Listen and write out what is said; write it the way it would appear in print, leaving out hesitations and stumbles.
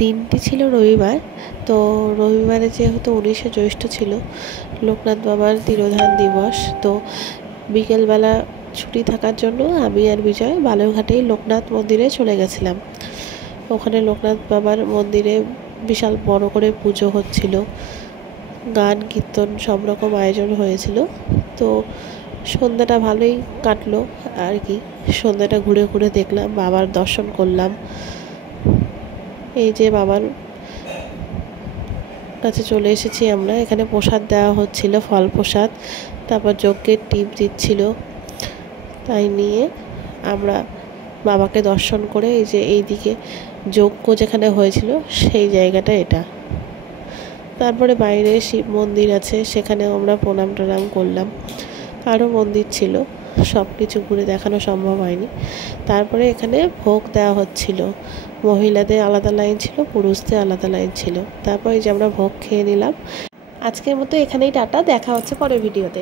দিনটি ছিল রবিবার। তো রবিবারে যেহেতু 19শে জ্যৈষ্ঠ ছিল, লোকনাথ বাবার তিরোধান দিবস, তো বিকেলবেলা ছুটি থাকার জন্য আমি আর বিজয় বালুরঘাটেই লোকনাথ মন্দিরে চলে গেছিলাম। ওখানে লোকনাথ বাবার মন্দিরে বিশাল বড় করে পুজো হচ্ছিল, গান কীর্তন সব রকম আয়োজন হয়েছিল। তো সন্ধ্যাটা ভালোই কাটলো আর কি। সন্ধ্যাটা ঘুরে ঘুরে দেখলাম, বাবার দর্শন করলাম। এই যে বাবার কাছে চলে এসেছি আমরা। এখানে প্রসাদ দেওয়া হচ্ছিল, ফল প্রসাদ, তারপর যজ্ঞের টিপ দিচ্ছিল। তাই নিয়ে আমরা বাবাকে দর্শন করে এই যে এইদিকে যজ্ঞ যেখানে হয়েছিল সেই জায়গাটা এটা। তারপরে বাইরে শিব মন্দির আছে, সেখানেও আমরা প্রণাম টনাম করলাম। আরও মন্দির ছিল, সব কিছু ঘুরে দেখানো সম্ভব হয়নি। তারপরে এখানে ভোগ দেওয়া হচ্ছিল। মহিলাদের আলাদা লাইন ছিল, পুরুষদের আলাদা লাইন ছিল। তারপরে যে আমরা ভোগ খেয়ে নিলাম। আজকের মতো এখানেই টাটা, দেখা হচ্ছে পরের ভিডিওতে।